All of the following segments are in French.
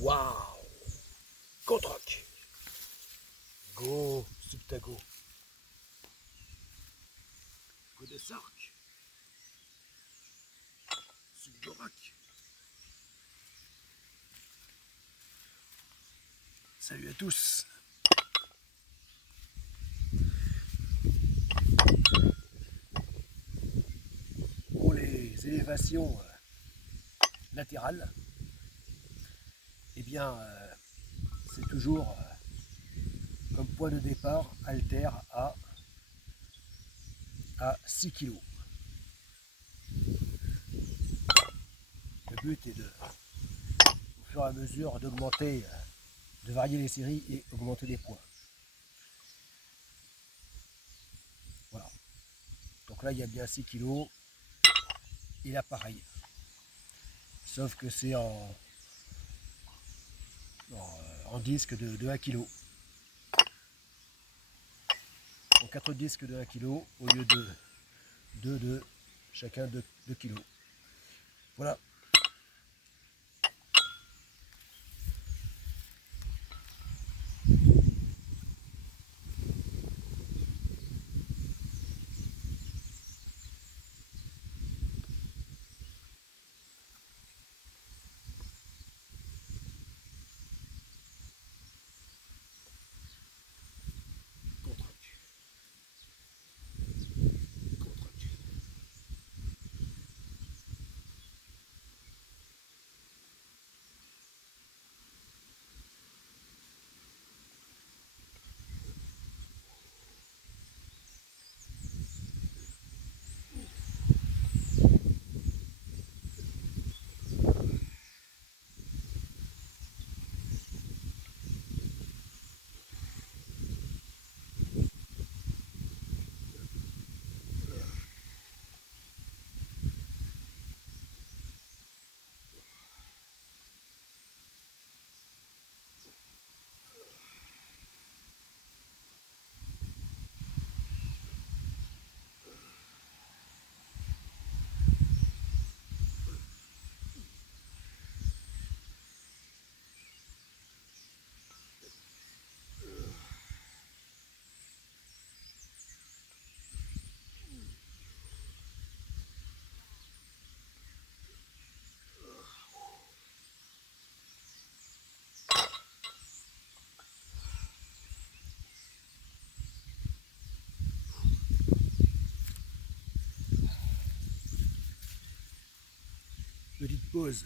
Waouh! Contre-rock. Go, subtago. Go de sarc. Subdorak. Salut à tous. Pour les élévations latérales, eh bien, c'est toujours comme point de départ haltère à 6 kg. Le but est au fur et à mesure d'augmenter, de varier les séries et augmenter les points. Voilà. Donc là, il y a bien 6 kg. Et là, pareil. Sauf que c'est en disque de 1 kg. En 4 disques de 1 kg au lieu de 2 de chacun de 2 kg. Voilà. Petite pause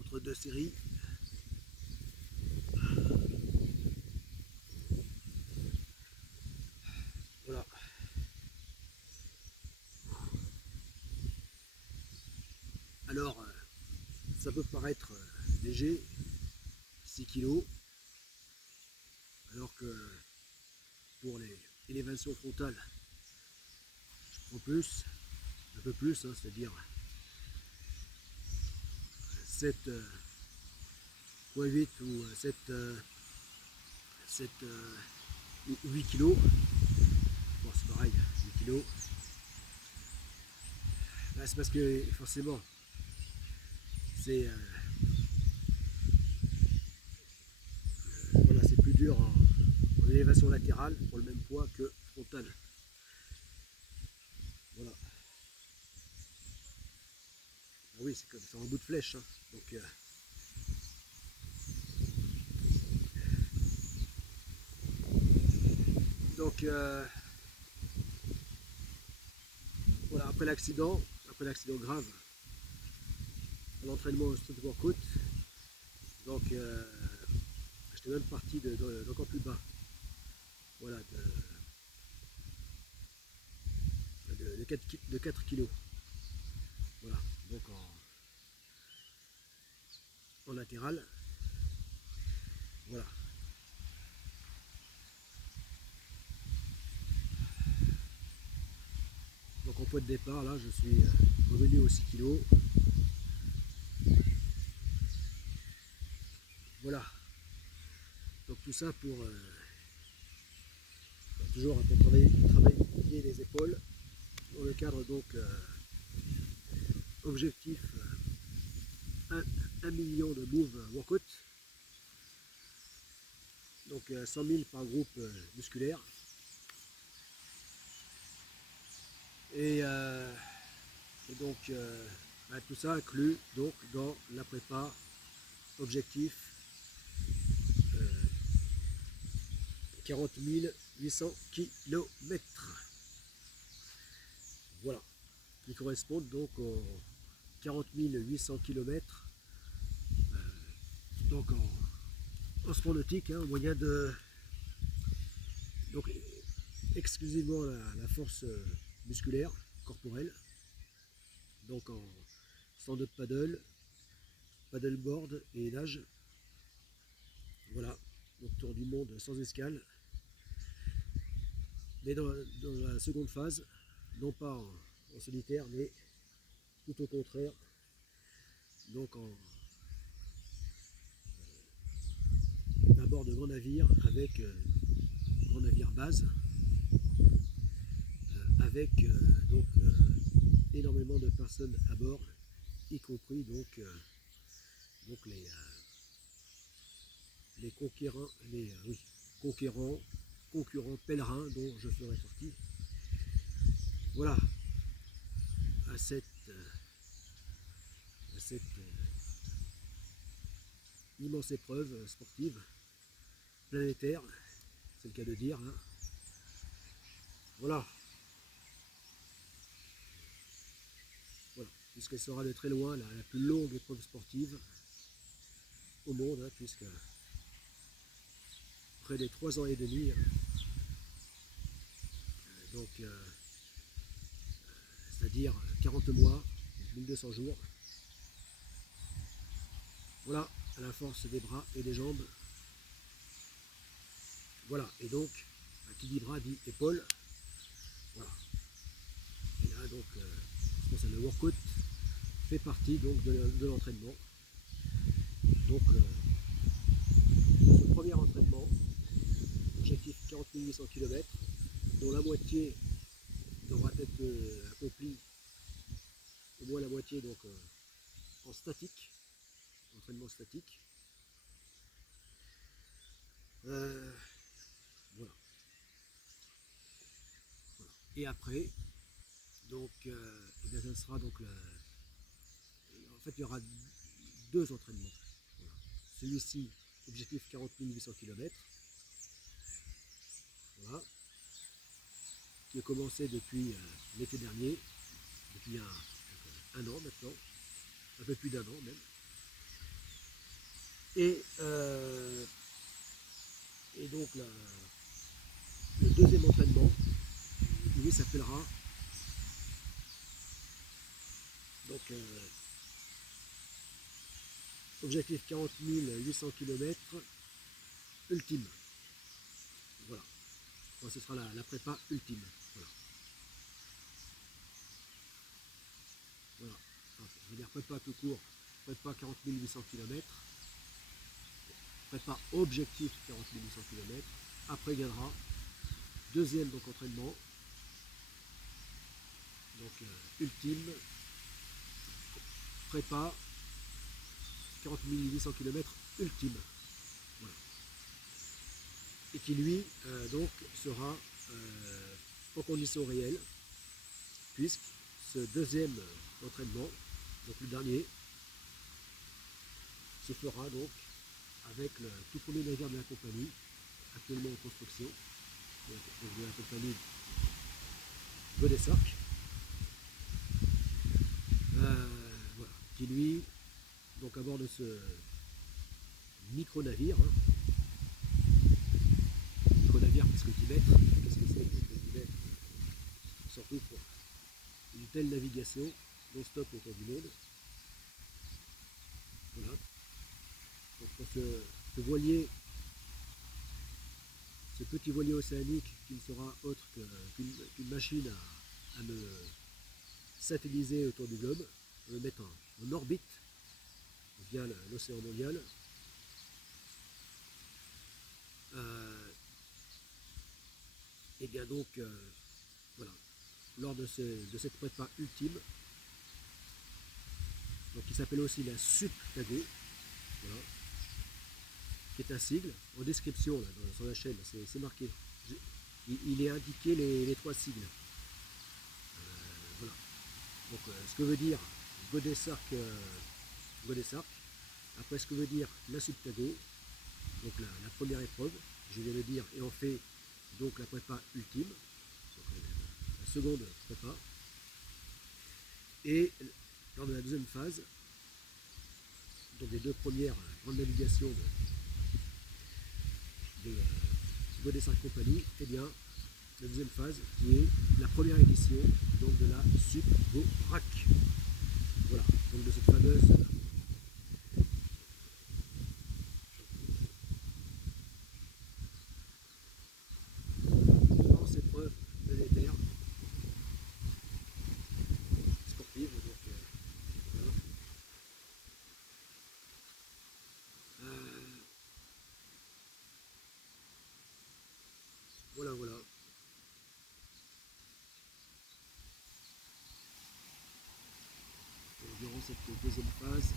entre deux séries. Voilà. Alors, ça peut paraître léger, 6 kg, alors que pour les élévations frontales, je prends plus, un peu plus, hein, c'est-à-dire 7,8 ou 7 ou 8 kg. Bon, c'est pareil, 8 kg. Là, c'est parce que forcément, c'est voilà, c'est plus dur en élévation latérale pour le même poids que frontale. Voilà. Ah oui, c'est comme ça en bout de flèche. Hein. Donc voilà, après l'accident grave, à l'entraînement au street workout, donc j'étais même parti d'encore plus bas. Voilà, de 4 kg. Voilà, donc en latéral. Voilà. Donc en poids de départ, là, je suis revenu aux 6 kg. Voilà. Donc tout ça pour toujours pour travailler les épaules dans le cadre donc objectif 1 million de moves workout. Donc 100 000 par groupe musculaire. Et donc tout ça inclus donc dans la prépa objectif 40 800 km. Voilà, qui correspondent donc aux 40 800 km donc en sport nautique, au moyen de donc exclusivement la force musculaire corporelle, donc en stand-up paddle, paddleboard et nage. Voilà, donc tour du monde sans escale. Mais dans la seconde phase, non pas en solitaire, mais tout au contraire, donc à bord de grands navires avec grand navire base, avec donc énormément de personnes à bord, y compris donc les conquérants, concurrents pèlerins dont je ferai partie. Voilà, à cette immense épreuve sportive planétaire, c'est le cas de dire là. Voilà. Voilà, puisqu'elle sera de très loin la plus longue épreuve sportive au monde, puisque près des 3 ans et demi, donc c'est-à-dire 40 mois, 1200 jours. Voilà, à la force des bras et des jambes. Voilà, et donc, qui dit bras dit épaule. Voilà. Et là, donc, le workout fait partie donc de l'entraînement. Donc, ce premier entraînement, objectif 40 800 km, dont la moitié devra être accomplie, au moins la moitié donc en statique, entraînement statique. Voilà. Voilà. Et après, donc, ça sera donc en fait il y aura 2 entraînements. Voilà. Celui-ci, objectif 40 800 km. Voilà. Qui a commencé depuis l'été dernier, depuis un an maintenant, un peu plus d'un an même. Et donc le deuxième entraînement, lui, s'appellera donc objectif 40 800 km ultime. Voilà. Enfin, ce sera la prépa ultime. Voilà. Voilà. Enfin, je veux dire prépa tout court, prépa 40 800 km, prépa objectif 40 800 km. Après viendra deuxième donc entraînement, donc ultime, prépa 40 800 km ultime. Voilà. Et qui lui donc sera en conditions réelles, puisque ce deuxième entraînement, donc le dernier, se fera donc avec le tout premier navire de la compagnie, actuellement en construction, de la compagnie Godessac, voilà, qui lui, donc à bord de ce micro-navire, micro-navire parce que 10 mètres, qu'est-ce que c'est que 10 mètres, surtout pour une telle navigation non-stop autour du monde. Voilà. Donc pour ce voilier, ce petit voilier océanique qui ne sera autre qu'une machine à me satelliser autour du globe, à me mettre en orbite via l'océan mondial. Et bien donc, voilà, lors de cette prépa ultime, donc qui s'appelle aussi la Subtago, voilà, qui est un sigle. En description là, sur la chaîne, c'est marqué. Il est indiqué les 3 sigles. Voilà. Donc ce que veut dire Godesark, après ce que veut dire la Subtago, donc la première épreuve, je viens de dire, et on fait donc la prépa ultime, donc la seconde prépa, et lors de la deuxième phase, donc les 2 premières grandes navigations de Godesark Company, et bien la deuxième phase qui est la première édition donc de la Subgorak. Voilà, donc de cette fameuse immense épreuve planétaire sportive. Donc, voilà. Voilà, voilà. Durant cette deuxième phase.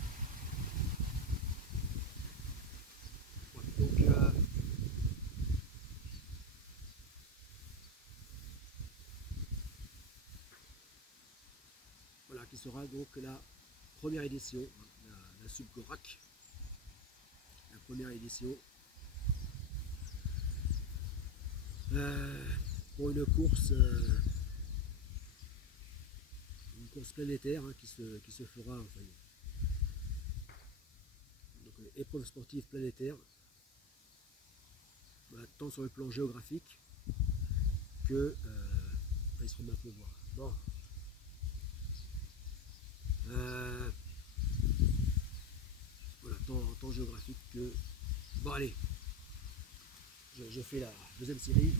Ouais, donc, voilà, qui sera donc la première édition, hein, la Subgorak, la première édition, pour une course planétaire, hein, qui se fera, enfin, donc, épreuve sportive planétaire, voilà, tant sur le plan géographique que il se remet à pleuvoir. Bon. Voilà, tant géographique que. Bon allez, je fais la deuxième série.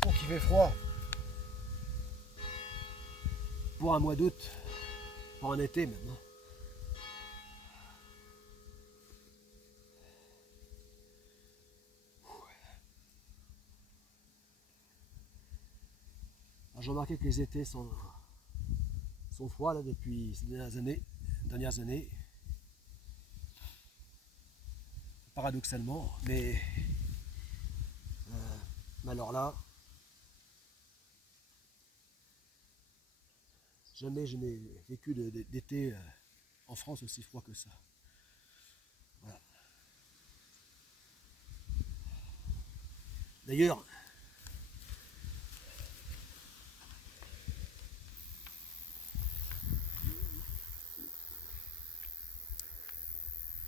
Pour qu'il fait froid. Pour un mois d'août, pour un été même. Hein. J'ai remarqué que les étés sont froids là, depuis ces dernières années. Paradoxalement, mais alors là, jamais je n'ai vécu d'été en France aussi froid que ça. Voilà. D'ailleurs,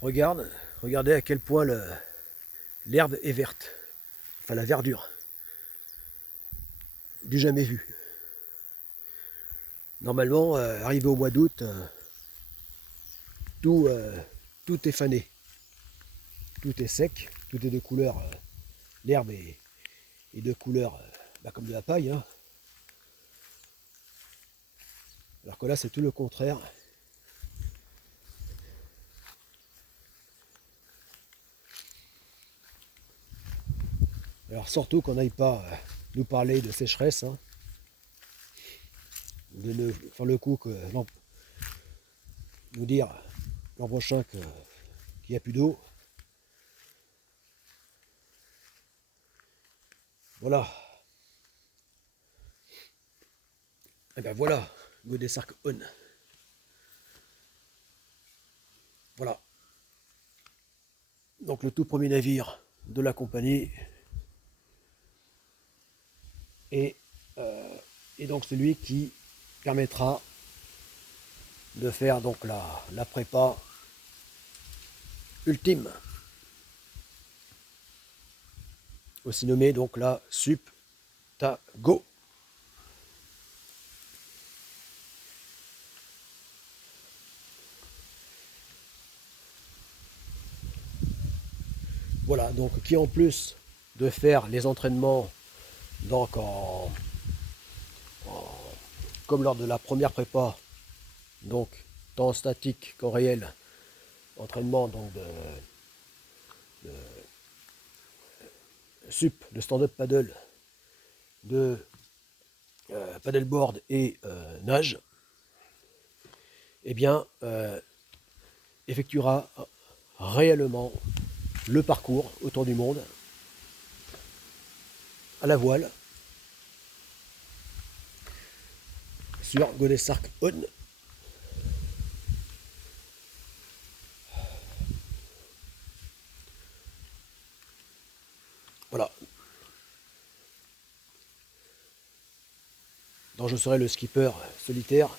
regardez à quel point l'herbe est verte, enfin la verdure, du jamais vu. Normalement, arrivé au mois d'août, tout est fané, tout est sec, tout est de couleur, l'herbe est de couleur comme de la paille, hein. Alors que là c'est tout le contraire. Alors surtout qu'on n'aille pas nous parler de sécheresse, hein. de ne faire le coup que nous dire l'an prochain qu'il n'y a plus d'eau. Voilà. Et bien voilà, Godesark On. Voilà. Donc le tout premier navire de la compagnie et donc celui qui permettra de faire donc la prépa ultime, aussi nommée donc la Suptago. Voilà, donc qui en plus de faire les entraînements donc comme lors de la première prépa, donc tant statique qu'en réel, entraînement donc de sup, de stand-up paddle, de paddleboard et nage, eh bien effectuera réellement le parcours autour du monde à la voile sur Godesark On. Voilà. Donc je serai le skipper solitaire.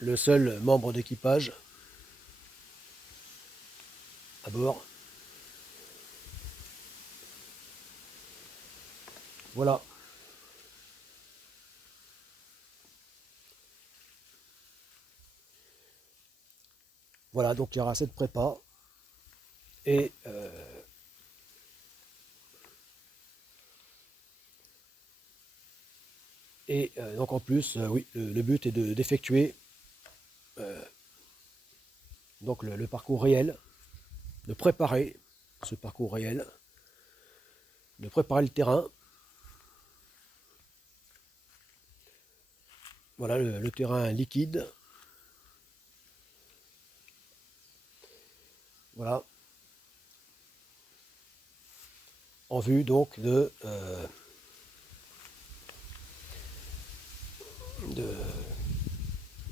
Le seul membre d'équipage à bord. Voilà. Voilà, donc il y aura cette prépa. Et donc en plus, oui, le but est d'effectuer donc le parcours réel, de préparer ce parcours réel, de préparer le terrain. Voilà le terrain liquide. Voilà. En vue donc de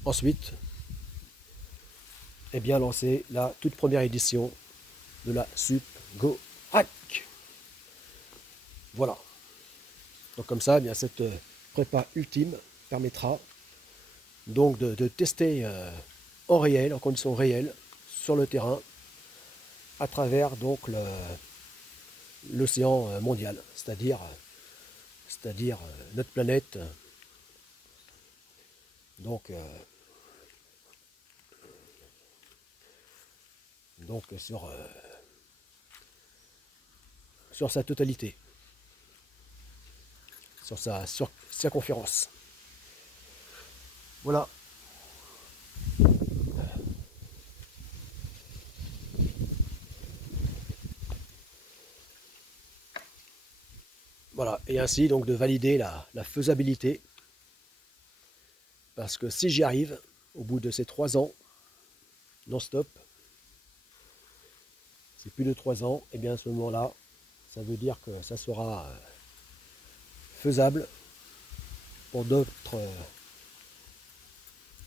ensuite eh bien lancer la toute première édition de la Sup Go Hack. Voilà. Donc comme ça, eh bien, cette prépa ultime permettra donc de tester en réel, en conditions réelles, sur le terrain, à travers donc l'océan mondial, c'est-à-dire notre planète, donc sur sa totalité, sur sa circonférence. Voilà. Voilà, et ainsi donc de valider la faisabilité, parce que si j'y arrive, au bout de ces 3 ans, non-stop, c'est plus de 3 ans, et bien à ce moment-là, ça veut dire que ça sera faisable pour d'autres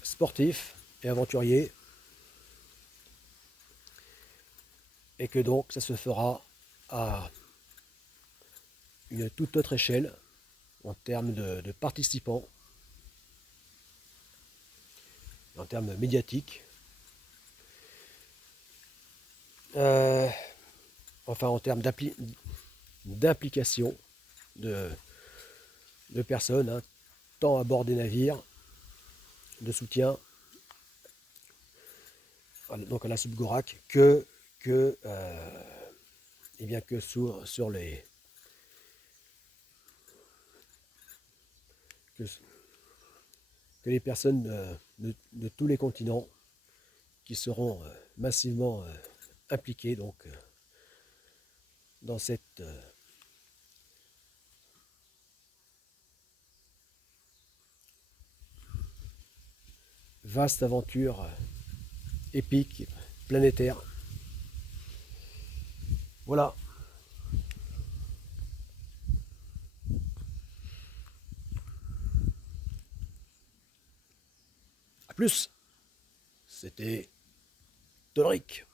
sportifs et aventuriers, et que donc ça se fera à une toute autre échelle en termes de participants, en termes médiatiques, enfin en termes d'implication de personnes, hein, tant à bord des navires, de soutien donc à la Subgorak et bien que sur les que les personnes de tous les continents qui seront massivement impliquées donc dans cette vaste aventure épique, planétaire. Voilà. À plus. C'était Tolric.